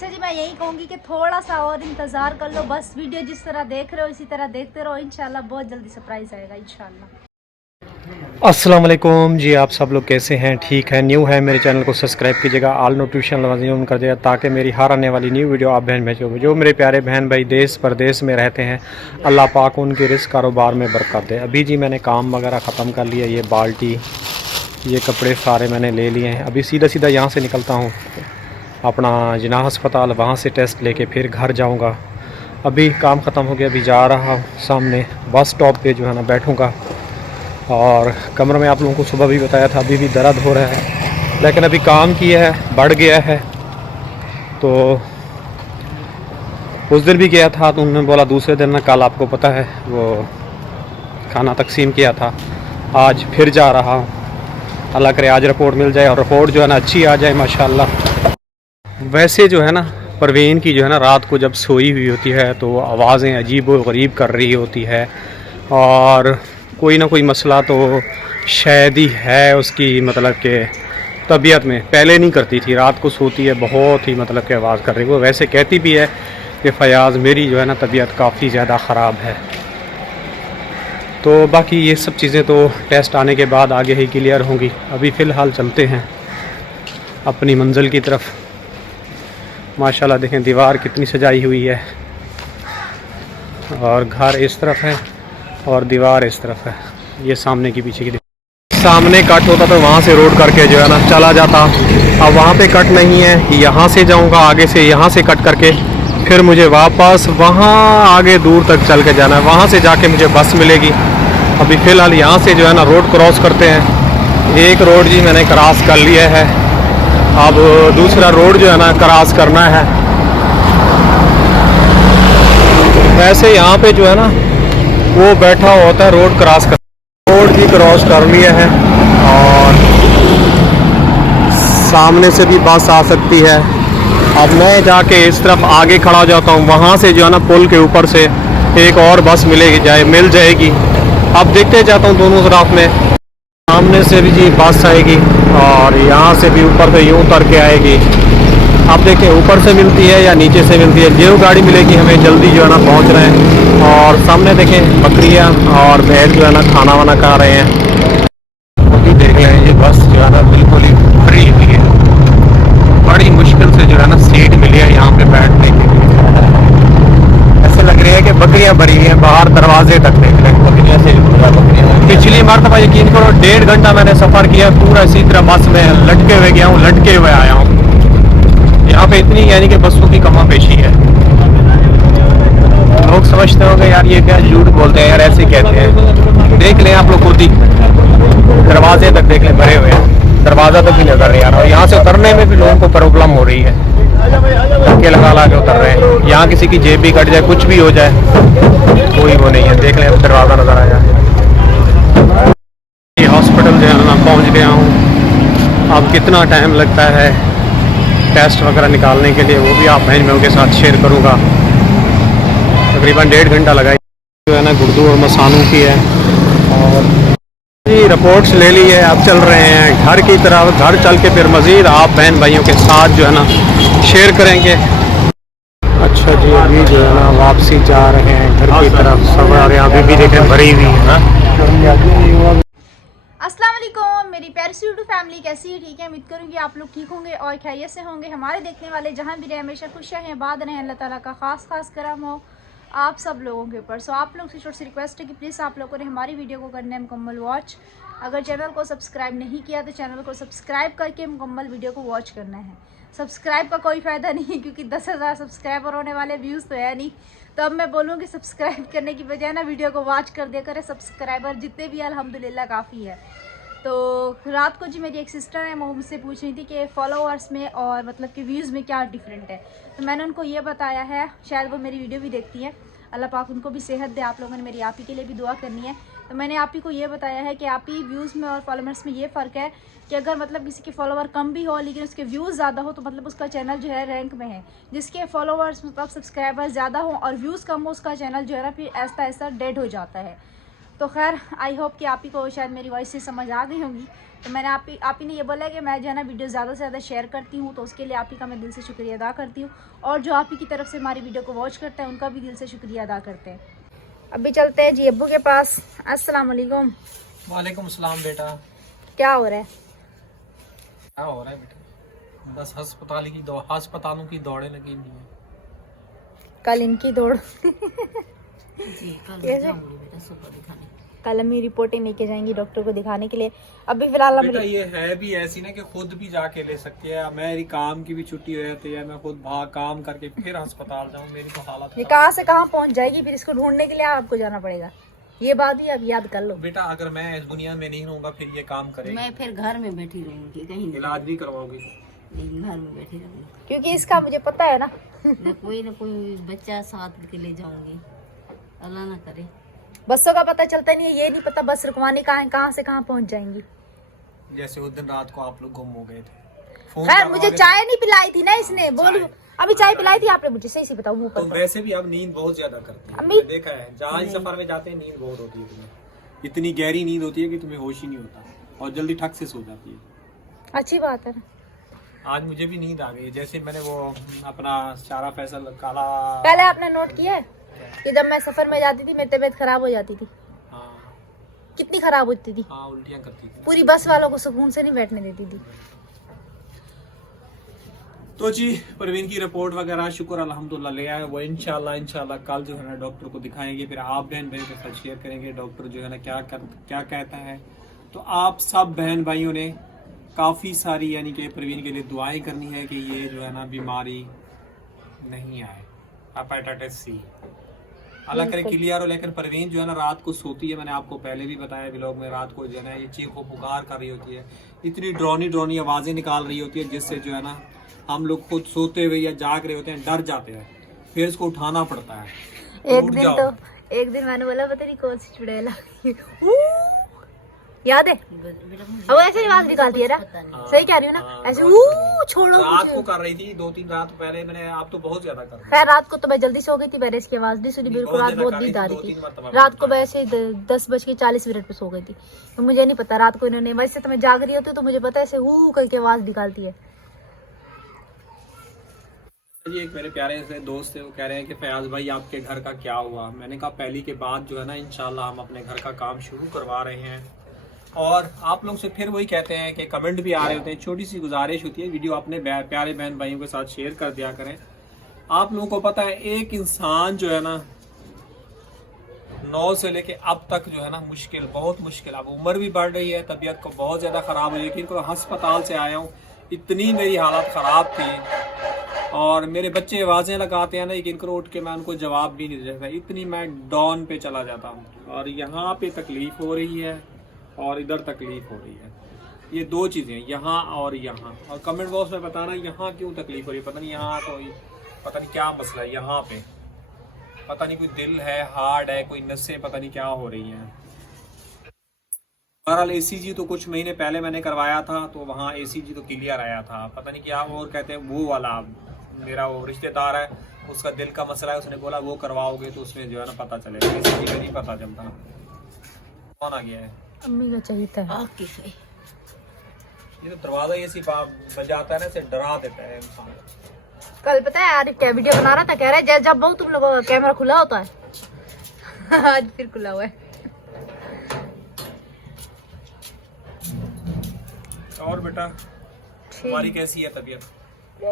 अच्छा जी, मैं यही कहूँगी कि थोड़ा सा और इंतज़ार कर लो। बस वीडियो जिस तरह देख रहे हो इसी तरह देखते रहो, इंशाल्लाह बहुत जल्दी सरप्राइज़ आएगा इंशाल्लाह। अस्सलाम वालेकुम जी, आप सब लोग कैसे हैं? ठीक है। न्यू है मेरे चैनल को सब्सक्राइब कीजिएगा, ऑल नोटिफिकेशन ऑन कर दिया ताकि मेरी हर आने वाली न्यू वीडियो आप बहन भेजो। जो मेरे प्यारे बहन भाई देश परदेश में रहते हैं, अल्लाह पाक उनके रिस्क कारोबार में बरकत दे। अभी जी मैंने काम वगैरह ख़त्म कर लिया। ये बाल्टी, ये कपड़े सारे मैंने ले लिए हैं। अभी सीधा सीधा यहाँ से निकलता हूँ अपना जिना अस्पताल, वहाँ से टेस्ट लेके फिर घर जाऊँगा। अभी काम ख़त्म हो गया, अभी जा रहा हूँ सामने बस स्टॉप पे जो है ना बैठूँगा। और कमर में आप लोगों को सुबह भी बताया था, अभी भी दर्द हो रहा है, लेकिन अभी काम किया है, बढ़ गया है। तो उस दिन भी गया था तो उन्होंने बोला दूसरे दिन ना, कल आपको पता है वो खाना तकसीम किया था। आज फिर जा रहा हूँ, अल्लाह करे आज रिपोर्ट मिल जाए और रिपोर्ट जो है ना अच्छी आ जाए माशाल्लाह। वैसे जो है ना परवीन की जो है ना रात को जब सोई हुई होती है तो आवाज़ें अजीब व गरीब कर रही होती है और कोई ना कोई मसला तो शायद ही है उसकी, मतलब कि तबीयत में। पहले नहीं करती थी, रात को सोती है बहुत ही मतलब कि आवाज़ कर रही है। वो वैसे कहती भी है कि फ़याज़ मेरी जो है ना तबीयत काफ़ी ज़्यादा ख़राब है। तो बाकी ये सब चीज़ें तो टेस्ट आने के बाद आगे ही क्लियर होंगी। अभी फ़िलहाल चलते हैं अपनी मंजिल की तरफ। माशाल्लाह देखें दीवार कितनी सजाई हुई है और घर इस तरफ है और दीवार इस तरफ है। ये सामने की पीछे की सामने कट होता तो वहाँ से रोड करके जो है ना चला जाता। अब वहाँ पे कट नहीं है, यहाँ से जाऊँगा आगे से, यहाँ से कट करके फिर मुझे वापस वहाँ आगे दूर तक चल के जाना है। वहाँ से जाके मुझे बस मिलेगी। अभी फ़िलहाल यहाँ से जो है ना रोड क्रॉस करते हैं। एक रोड जी मैंने क्रॉस कर लिया है, अब दूसरा रोड जो है ना क्रॉस करना है। वैसे यहाँ पे जो है ना वो बैठा होता है रोड क्रॉस कर, रोड भी क्रॉस कर लिया है और सामने से भी बस आ सकती है। अब मैं जाके इस तरफ आगे खड़ा हो जाता हूँ, वहाँ से जो है ना पुल के ऊपर से एक और बस मिल जाएगी। अब देखते जाता हूँ दोनों तरफ में, सामने से भी जी बस आएगी और यहाँ से भी ऊपर से यूँ उतर के आएगी। आप देखें ऊपर से मिलती है या नीचे से मिलती है, जो गाड़ी मिलेगी हमें जल्दी जो है ना पहुँच रहे हैं। और सामने देखें बकरियाँ और बैल जो है ना खाना वाना खा रहे हैं। अभी देख रहे हैं ये बस जो है ना बिल्कुल ही भरी हुई है, बड़ी मुश्किल से जो है ना सीट मिली है यहाँ पे बैठने के लिए। ऐसे लग रही है कि बकरियाँ भरी हुई हैं, बाहर दरवाजे तक देख रहे हैं बकरियाँ से। पिछली मरतबा यकीन करो 1.5 घंटा मैंने सफ़र किया पूरा इसी तरह बस में लटके हुए गया हूँ, लटके हुए आया हूँ। यहाँ पे इतनी यानी कि बसों की कमा पेशी है। लोग समझते होंगे यार ये क्या झूठ बोलते हैं यार, ऐसे कहते हैं। देख लें आप लोग खुद ही, दरवाजे तक देख लें भरे हुए हैं, दरवाज़ा तक भी नजर नहीं आ रहा। और यहाँ से उतरने में भी लोगों को प्रॉब्लम हो रही है, धक्के लगा के उतर रहे हैं। यहाँ किसी की जेब भी कट जाए, कुछ भी हो जाए, कोई वो नहीं है। देख लें दरवाज़ा नज़र आया। ये हॉस्पिटल जो है ना पहुँच गया हूँ। अब कितना टाइम लगता है टेस्ट वगैरह निकालने के लिए वो भी आप बहन भाइयों के साथ शेयर करूँगा। तकरीबन 1.5 घंटा लगा जो है ना गुर्दू और मसानों की है। और रिपोर्ट्स ले ली है, अब चल रहे हैं घर की तरफ। घर चल के फिर मज़ीद आप बहन भाइयों के साथ जो है ना शेयर करेंगे। अच्छा जी, अभी जो है ना वापसी जा रहे हैं घर की तरफ। सब अभी भी देखें भरी हुई है। अस्सलाम वालेकुम मेरी प्यारी सी यूट्यूब फैमिली, कैसी है? ठीक है, उम्मीद करूँगी आप लोग ठीक होंगे और खैरियत से होंगे। हमारे देखने वाले जहाँ भी रहे हमेशा खुश रहें, आबाद रहें। अल्लाह ताला का खास करम हो आप सब लोगों के ऊपर। सो आप लोग से छोटी सी रिक्वेस्ट है कि प्लीज़ आप लोगों ने हमारी वीडियो को करना है मुकम्मल वॉच। अगर चैनल को सब्सक्राइब नहीं किया तो चैनल को सब्सक्राइब करके मुकम्मल वीडियो को वॉच करना है। सब्सक्राइब का कोई फ़ायदा नहीं है क्योंकि 10,000 सब्सक्राइबर होने वाले, व्यूज़ तो है नहीं। तो अब मैं बोलूँगी सब्सक्राइब करने की बजाय ना वीडियो को वॉच कर दिया करें। सब्सक्राइबर जितने भी अल्हम्दुलिल्लाह काफ़ी है। तो रात को जी मेरी एक सिस्टर है, वो मुझसे पूछ रही थी कि फॉलोअर्स में और मतलब कि व्यूज़ में क्या डिफरेंट है। तो मैंने उनको ये बताया है, शायद वो मेरी वीडियो भी देखती है, अल्लाह पाक उनको भी सेहत दे। आप लोगों ने मेरी आप ही के लिए भी दुआ करनी है। तो मैंने आप ही को ये बताया है कि आप ही व्यूज़ में और फॉलोअर्स में ये फ़र्क है कि अगर मतलब किसी के फॉलोअर कम भी हो लेकिन उसके व्यूज़ ज़्यादा हो तो मतलब उसका चैनल जो है रैंक में है। जिसके फॉलोअर्स मतलब सब्सक्राइबर ज़्यादा हो और व्यूज़ कम हो उसका चैनल जो है ना फिर ऐसा डेड हो जाता है। तो खैर आई होप कि आप ही को शायद मेरी वॉइस से समझ आ गई होंगी। तो मैंने आप ही ने ये बोला है कि मैं जो है ना वीडियो ज़्यादा से ज़्यादा शेयर करती हूँ, तो उसके लिए आप ही का मैं दिल से शुक्रिया अदा करती हूँ। और जो आप ही की तरफ से हमारी वीडियो को वॉच करते हैं उनका भी दिल से शुक्रिया अदा करते हैं। अभी चलते हैं जी अब्बू के पास। अस्सलाम वालेकुम। वालेकुम सलाम बेटा। क्या हो रहा है? क्या हो रहा है बेटा? बस अस्पतालों की दौड़े लगी हुई है। कल इनकी दौड़ जी, कल कैसे? जाऊंगी बेटा सुबह दिखाने। कल अम्मी रिपोर्टिंग लेके जाएंगी डॉक्टर को दिखाने के लिए। अभी फिलहाल हम बेटा ये है भी ऐसी ना कि खुद भी जाके ले सकती है। मेरी काम की भी छुट्टी हो जाती है, मैं खुद भाग काम करके फिर अस्पताल जाऊँ, मेरी तो हालत ये कहाँ से कहाँ पहुँच जाएगी, फिर इसको ढूंढने के लिए आपको जाना पड़ेगा। ये बात भी अब याद कर लो बेटा। अगर मैं इस दुनिया में नहीं रहूंगा फिर ये काम करेगी? मैं फिर घर में बैठी रहूंगी, कहीं नहीं। इलाज नहीं करवाओगी? नहीं, घर में बैठी रहूंगी। क्योंकि इसका मुझे पता है ना। मैं कोई ना कोई बच्चा साथ के ले जाऊंगी, अल्लाह ना करे। बसों का पता चलता नहीं है, ये नहीं पता बस रुकवाने कहाँ से कहाँ पहुँच जाएंगी। जैसे उस दिन रात को आप लोग गुम हो गए थे। खैर मुझे चाय नहीं पिलाई थी ना इसने, बोल अभी चाय पिलाई थी आपने मुझे, सही से बताओ मुंह तो पर। वैसे भी अब नींद बहुत ज्यादा करती है, अम्मी? मैंने देखा है। जहाँ सफर में जाते हैं नींद बहुत होती है तुम्हें। इतनी गहरी नींद होती है कि तुम्हें होश ही नहीं होता और जल्दी ठक से सो जाती है। अच्छी बात है ना। आज मुझे भी नींद आ गई। जैसे मैंने वो अपना सारा फैसल काला। पहले आपने नोट किया है कि जब मैं सफर में जाती थी मेरी तबीयत खराब हो जाती थी। हाँ कितनी खराब होती थी, हाँ, उल्टियाँ करती थी। पूरी बस वालों को सुकून से नहीं बैठने देती थी। तो जी परवीन की रिपोर्ट वगैरह शुक्र अल्हम्दुलिल्लाह ले आए। वो इंशाल्लाह कल जो है ना डॉक्टर को दिखाएंगे, फिर आप बहन भाई के साथ शेयर करेंगे डॉक्टर जो है ना क्या कहता है। तो आप सब बहन भाइयों ने काफ़ी सारी यानी कि परवीन के लिए दुआएं करनी है कि ये जो है ना बीमारी नहीं आए, हेपेटाइटिस सी अल्लाह करे क्लियर हो। लेकिन परवीन जो है ना रात को सोती है, मैंने आपको पहले भी बताया व्लॉग में, रात को जो है ना ये चीखो पुकार कर रही होती है, इतनी ड्रोनी आवाज़ें निकाल रही होती है जिससे जो है ना हम लोग खुद सोते हुए या जाग रहे होते हैं डर जाते हैं, फिर इसको उठाना पड़ता है। एक दिन मैंने बोला पता नहीं कौन सी चुड़ैल याद है, वो ऐसे आवाज निकालती है ना, सही कह रही हूँ ना, ऐसे छोड़ो। रात को कर रही थी 2-3 रात पहले मैंने, आप तो बहुत ज्यादा कर रही थी। खैर रात को तो मैं जल्दी सो गई थी, मैंने इसकी आवाज नहीं सुनी बिल्कुल। रात बहुत नींद आ रही थी। रात को वैसे 10:40 पे सो गई थी। तो मुझे नहीं पता रात को इन्होंने, वैसे तो मैं जाग रही होती तो मुझे पता है ऐसे करके आवाज निकालती है। ये एक मेरे प्यारे से दोस्त है, वो कह रहे हैं कि फयाज भाई आपके घर का क्या हुआ। मैंने कहा पहली के बाद जो है ना इंशाल्लाह हम अपने घर का काम शुरू करवा रहे हैं। और आप लोग से फिर वही कहते हैं कि कमेंट भी आ रहे होते हैं, छोटी सी गुजारिश होती है वीडियो अपने प्यारे बहन भाइयों के साथ शेयर कर दिया करें। आप लोगों को पता है एक इंसान जो है ना 9 से लेके अब तक जो है ना मुश्किल, बहुत मुश्किल। अब उम्र भी बढ़ रही है, तबीयत को बहुत ज़्यादा ख़राब हुई, लेकिन को अस्पताल से आया हूँ, इतनी मेरी हालत ख़राब थी और मेरे बच्चे आवाज़ें लगाते हैं ना, लेकिन इनको उठ के मैं उनको जवाब भी नहीं देता, इतनी मैं डाउन पे चला जाता हूँ। और यहाँ पे तकलीफ़ हो रही है और इधर तकलीफ़ हो रही है, ये दो चीज़ें, यहाँ और यहाँ। और कमेंट बॉक्स में बताना यहाँ क्यों तकलीफ़ हो रही है, पता नहीं यहाँ कोई पता नहीं क्या मसला है, यहाँ पे पता नहीं कोई दिल है, हार्ट है, कोई नसें पता नहीं क्या हो रही हैं। बहरहाल ECG तो कुछ महीने पहले मैंने करवाया था, तो वहाँ ECG तो क्लियर आया था, पता नहीं क्या और कहते हैं वो वाला। मेरा वो रिश्तेदार है, उसका दिल का मसला है, उसने बोला वो करवाओगे तो उसमें जो है ना पता चलेगा, ECG में नहीं पता चलता। कौन आ गया है? अम्मी का चाहिए था। ये तो दरवाजा ये सी बजाता है ना, इसे डरा देता है इंसान। कल पता है यार क्या वीडियो बना रहा था, कह रहा है जब बहु तुम लोगों का कैमरा खुला होता है। आज फिर खुला हुआ है। और बेटा तुम्हारी कैसी है तबीयत?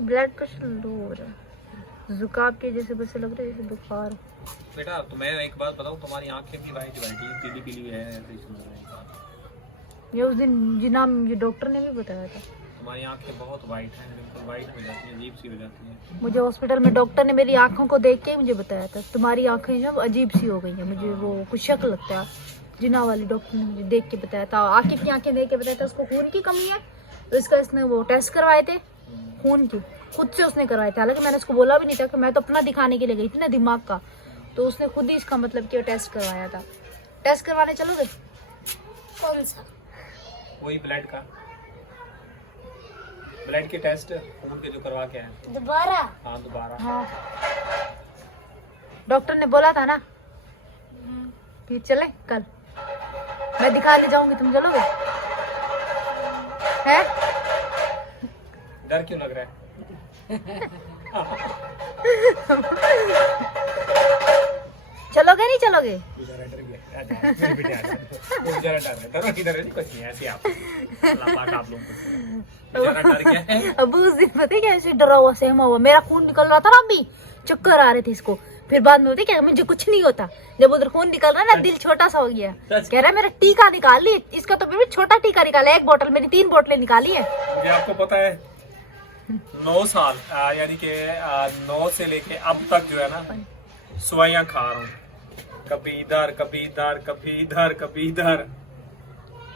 ब्लड प्रेशर लो हो रहा है, जुकाम के जैसे बस लग रहा है जैसे बुखार। बेटा तुम्हें एक बात बताऊं, तुम्हारी आंखें भी वाइट पीली पीली है। ये उस दिन जिना ये डॉक्टर ने भी बताया था, तुम्हारी आंखें बहुत वाइट हैं, बिल्कुल वाइट हो जाती हैं, अजीब सी हो जाती हैं। मुझे हॉस्पिटल में डॉक्टर ने मेरी आंखों को देख के मुझे बताया था तुम्हारी आंखें जब अजीब सी हो गई हैं। मुझे वो कुछ शक लगता है, जिना वाली डॉक्टर ने मुझे देख के बताया था, आकिफ की आंखें देख के बताया था उसको खून की कमी है, तो इसका इसने वो टेस्ट करवाए थे खून की, खुद से उसने करवाए थे। हालांकि मैंने उसको बोला भी नहीं था कि मैं तो अपना दिखाने के लिए गई थी ना दिमाग का, तो उसने खुद ही इसका मतलब कि टेस्ट करवाया था। टेस्ट करवाने चलोगे? कौन सा? वही ब्लड का, ब्लड के टेस्ट खून के जो करवा के आए। दोबारा? हाँ दोबारा। हाँ डॉक्टर ने बोला था ना, फिर चले कल मैं दिखा ले जाऊंगी, तुम चलोगे? है? डर क्यों लग रहा है? चलोगे नहीं चलोगे? बेचारा डर गया। मेरे बेटे आ जाओ। वो बेचारा डर रहा है। डरो किधर है? कुछ नहीं ऐसे आप। अल्लाह पाक आप लोगों को। बेचारा डर गया है। अब उस दिन पता है क्या ऐसे डरा हुआ सहमा हुआ, मेरा खून निकल रहा था ना अभी, चक्कर आ रहे थे इसको। फिर बाद में होते क्या मुझे कुछ नहीं होता, जब उधर खून निकल रहा है ना दिल छोटा सा हो गया। कह रहा है मेरा टीका निकाल ली, इसका तो फिर भी छोटा टीका निकाला, 1 बोतल मेरी 3 बोतलें निकाली है। ये आपको पता है 9 साल यानी कि 9 से लेके अब तक जो है ना सुवाइयां खा रहा हूँ, कभी इधर कभी इधर कभी इधर कभी इधर,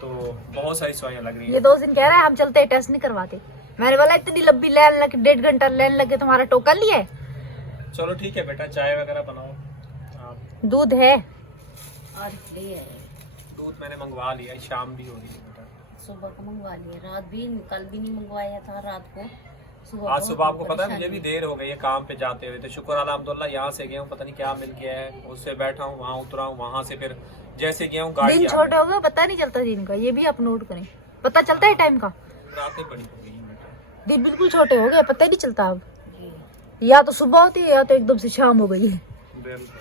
तो बहुत सारी सुवाइयां लग रही ये है। 2 दिन कह रहा है हम चलते हैं टेस्ट नहीं करवाते। मैंने बोला इतनी लंबी लाइन लगे, 1.5 घंटा लाइन लगे, तुम्हारा टोकन लिया है? चलो ठीक है बेटा, चाय वगैरह बनाओ आप। दूध है? और ले आए, दूध मैंने मंगवा लिया, शाम भी हो रही है बेटा। सुबह को मंगवा लिया, रात भी कल भी नहीं मंगवाया था, रात को आज सुबह आपको पता है मुझे भी देर हो गई है काम पे जाते हुए, तो शुक्र अल्हम्दुलिल्लाह यहाँ से गया हूँ, पता नहीं क्या मिल गया है, उससे बैठा हूँ, वहाँ उतरा हूँ, वहाँ से फिर जैसे गया हूँ गाड़ी दिन छोटे हो गए, पता नहीं चलता दिन का, ये भी आप नोट करें, पता चलता है टाइम का। रातें बड़ी हो गई हैं बेटा। दिन बिल्कुल छोटे हो गए, पता ही नहीं चलता अब, या तो सुबह होती है या तो एकदम से शाम हो गई है। बिल्कुल।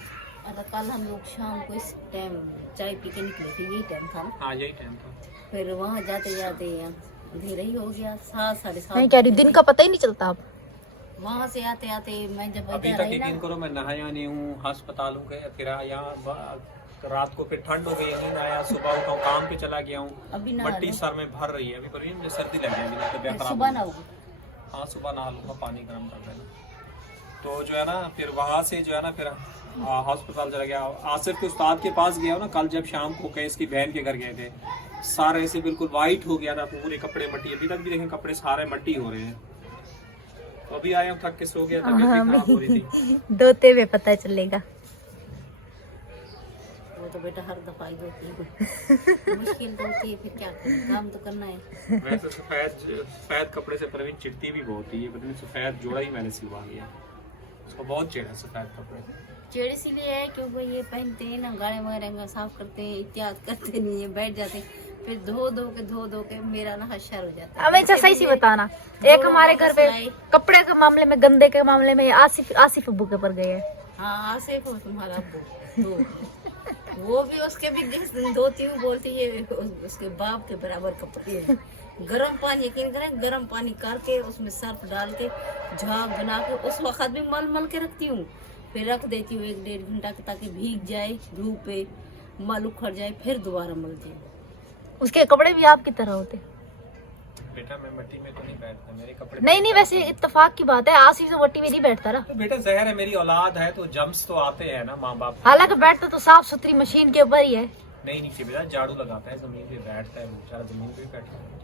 और कल हम लोग शाम को इस टाइम चाय पी के निकले थे, यही टाइम था ना। हाँ यही टाइम था। फिर वहाँ जाते जाते अंधेरा ही हो गया, 7 साढ़े 7। मैं कह रही हूँ दिन का पता ही नहीं चलता अब। वहाँ से आते आते मैं जब अभी इधर तक आई ना, यकीन करो मैं नहाया नहीं हूँ, अस्पतालों गए, फिर यहाँ रात को फिर ठंड हो गई, नींद आया, सुबह उठा हूँ, काम पे चला गया हूँ, अभी ना मट्टी सर में भर रही है, अभी पर मुझे सर्दी लग जाएगी, तबीयत खराब सुबह हो ना गई। होगी। हाँ सुबह नहा लूँगा, पानी गर्म कर देना। तो जो है ना फिर वहाँ से जो है ना फिर हॉस्पिटल चला गया, आसिफ के उस्ताद के पास गया ना कल, जब शाम को गए इसकी बहन के घर गए थे, सारे ऐसे बिल्कुल वाइट हो गया था, पूरे कपड़े मट्टी, अभी तक भी देखें कपड़े सारे मट्टी हो रहे हैं। तो अभी आया हूँ, थक के सो गया, तबीयत भी खराब हो रही थी। धोते हुए पता चलेगा। वो तो बेटा हर दफा ही होती है, मुश्किल तो होती है, फिर क्या करें, काम तो करना है। वैसे सफेद कपड़े से परवीन चिढ़ती भी बहुत ही है, पता नहीं सफेद जोड़ा ही मैंने सिलवा लिया, उसको बहुत चिढ़ है सफेद कपड़े से। चिड़ इसीलिए है क्योंकि ये पहनते हैं ना, गाड़ी वगैरह साफ करते हैं, इत्याद करते नहीं है, बैठ जाते हैं, फिर धो धो के मेरा ना हशर हो जाता है। हमेशा सही सी बताना, एक हमारे घर पे कपड़े के मामले में, गंदे के मामले में आसिफ अब्बू के पर गए हैं। हाँ आसिफ हो तुम्हारा अब्बू, तो वो भी उसके भी धोती हूँ, बोलती है उसके बाप के बराबर कपड़े हैं। गर्म पानी, यकीन करें, गर्म पानी करके उसमें सर्फ डाल के झाग बना के उस वक्त भी मल के रखती हूँ, फिर रख देती हूँ 1-1.5 घंटा ताकि भीग जाए धूप पे, मल उखड़ जाए, फिर दोबारा मलती हूँ। उसके कपड़े भी आपकी तरह होते। बेटा मैं मट्टी में तो नहीं बैठता, मेरे कपड़े नहीं वैसे इत्तेफाक की बात है, आसिफ तो मट्टी में नहीं बैठता ना। तो बेटा जहर है, मेरी औलाद है तो जम्स तो आते हैं ना माँ बाप। हालांकि बैठता तो साफ सुथरी मशीन के ऊपर ही है। नहीं नीचे बेटा झाड़ू लगाता है, जमीन पे बैठता है, बेचारा जमीन पे बैठता है।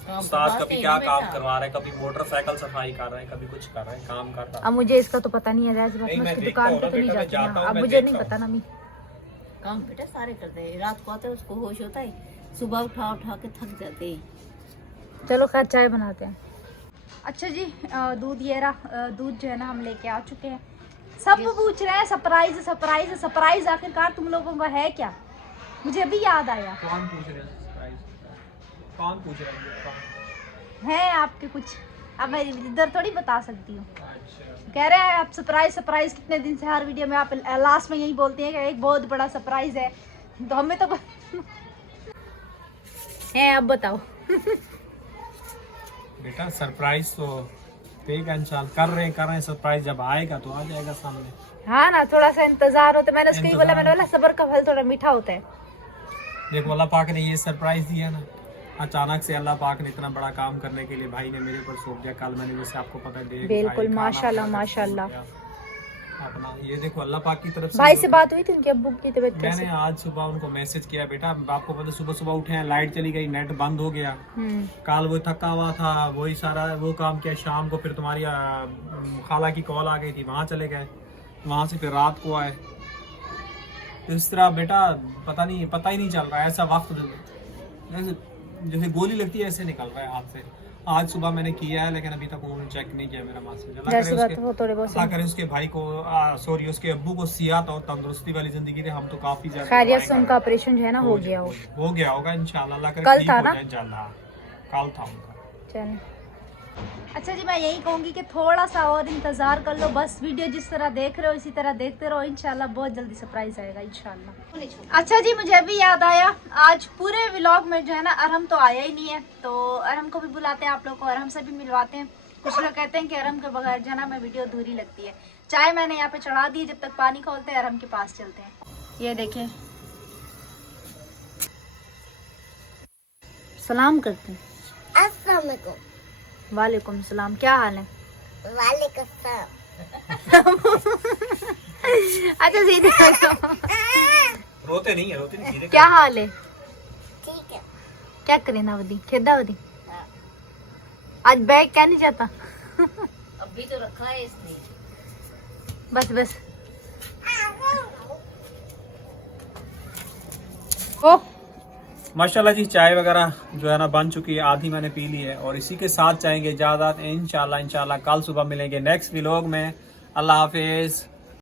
काम उस्ताद करवाते कभी हैं क्या ना काम बेटा। करवा रहा है, कभी मोटरसाइकिल सफाई कर रहा है, कभी कुछ कर रहा है, काम कर रहा है। अब मुझे इसका तो पता नहीं है, मैं नहीं, मैं उसकी देखता दुकान हूँ पे ना तो नहीं बेटा, मैं जाती जाता ना, हूँ, अब मैं मुझे नहीं देखता पता ना। मैं काम बेटा सारे करते हैं, रात को आते हैं उसको होश होता है, सुबह उठा के थक जाते हैं। चलो खैर चाय बनाते हैं। अच्छा जी, दूध ये रहा, दूध जो है ना हम लेके आ चुके हैं। सब पूछ रहे हैं सरप्राइज सरप्राइज सरप्राइज, आखिरकार तुम लोगों का है क्या? मुझे अभी याद आया। कौन पूछ रहे हैं? कौन पूछ रहा है? है आपके कुछ, अब मैं इधर थोड़ी बता सकती हूँ। अच्छा कह रहे हैं आप सरप्राइज कितने दिन से हर वीडियो में आप लास्ट में यही बोलते हैं कि एक बहुत बड़ा सरप्राइज है, तो हमें तो है, अब बताओ। बेटा सरप्राइज तो देगा इंशाल्लाह, कर रहे हैं सरप्राइज, जब आएगा तो आ जाएगा सामने। हाँ ना, थोड़ा सा इंतजार होता है, मैंने उसको ही बोला, मैंने बोला सब्र का फल थोड़ा मीठा होता है। देखो अल्लाह पाक ने ये सरप्राइज दिया ना, अचानक से अल्लाह पाक ने इतना बड़ा काम करने के लिए भाई ने मेरे ऊपर सौंप दिया। कल मैंने जैसे आपको पता है बिल्कुल माशाल्लाह माशाल्लाह। अपना ये देखो अल्लाह पाक की तरफ से। भाई से बात हुई थी उनके अब्बू की तबीयत कैसी? मैंने आज सुबह उनको मैसेज किया, बेटा आपको पता सुबह सुबह उठे हैं, लाइट चली गई, नेट बंद हो गया, कल वो थका हुआ था, वही सारा वो काम किया, शाम को फिर तुम्हारी खाला की कॉल आ गई थी, वहाँ चले गए, वहाँ से फिर रात को आए। तो इस तरह बेटा पता ही नहीं चल रहा है, ऐसा वक्त जैसे गोली लगती है ऐसे निकल रहा है हाथ से। आज सुबह मैंने किया है लेकिन अभी तक उन्होंने चेक नहीं किया मेरा मैसेज। अल्लाह करे उसके भाई को सॉरी उसके अब्बू को सियात और तंदुरुस्ती वाली जिंदगी दे। हम तो काफी ज्यादा खैरियत से उनका ऑपरेशन जो है ना हो गया होगा इंशाल्लाह, अल्लाह करे कल ठीक था हो ना? जाए इंशाल्लाह। काल था उनका। चलें। अच्छा जी, मैं यही कहूँगी कि थोड़ा सा और इंतज़ार कर लो, बस वीडियो जिस तरह देख रहे हो इसी तरह देखते रहो, इंशाल्लाह बहुत जल्दी सरप्राइज आएगा इंशाल्लाह। अच्छा जी, मुझे अभी याद आया, आज पूरे व्लॉग में जो है ना अरहम तो आया ही नहीं है, तो अरहम को भी बुलाते हैं आप लोग को, अरहम से भी मिलवाते हैं। कुछ लोग कहते हैं कि अरहम के बगैर जो है ना मैं वीडियो अधूरी लगती है। चाय मैंने यहाँ पे चढ़ा दी, जब तक पानी खोलते हैं अरहम के पास चलते हैं। ये देखें, सलाम करते हैं। अस्सलाम वालेकुम। वालेकुम सलाम, क्या हाल है? वालेकुम सलाम। अच्छा सीधे रोते नहीं है, सीधे। क्या हाल है? ठीक है। क्या करें नावदी, खेदा वदी आज बैग क्या नहीं जाता? अभी तो रखा है इसने। बस बस ओ माशाल्लाह जी, चाय वगैरह जो है ना बन चुकी है, आधी मैंने पी ली है और इसी के साथ चाहेंगे इजाज़त। इंशाल्लाह कल सुबह मिलेंगे नेक्स्ट व्लॉग में। अल्लाह हाफिज़।